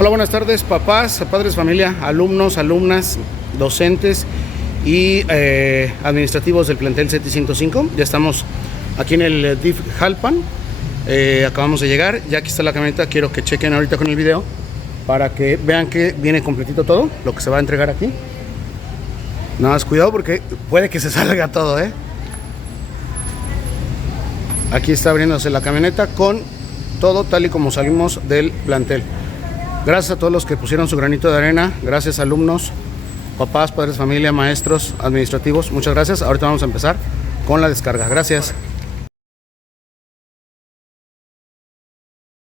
Hola, buenas tardes, papás, padres, familia, alumnos, alumnas, docentes y administrativos del plantel CETis 105. Ya estamos aquí en el DIF Jalpan. Acabamos de llegar, ya aquí está la camioneta. Quiero que chequen ahorita con el video para que vean que viene completito todo lo que se va a entregar aquí. Nada más cuidado porque puede que se salga todo, Aquí está abriéndose la camioneta con todo tal y como salimos del plantel. Gracias a todos los que pusieron su granito de arena. Gracias, alumnos, papás, padres, familia, maestros, administrativos. Muchas gracias. Ahorita vamos a empezar con la descarga. Gracias.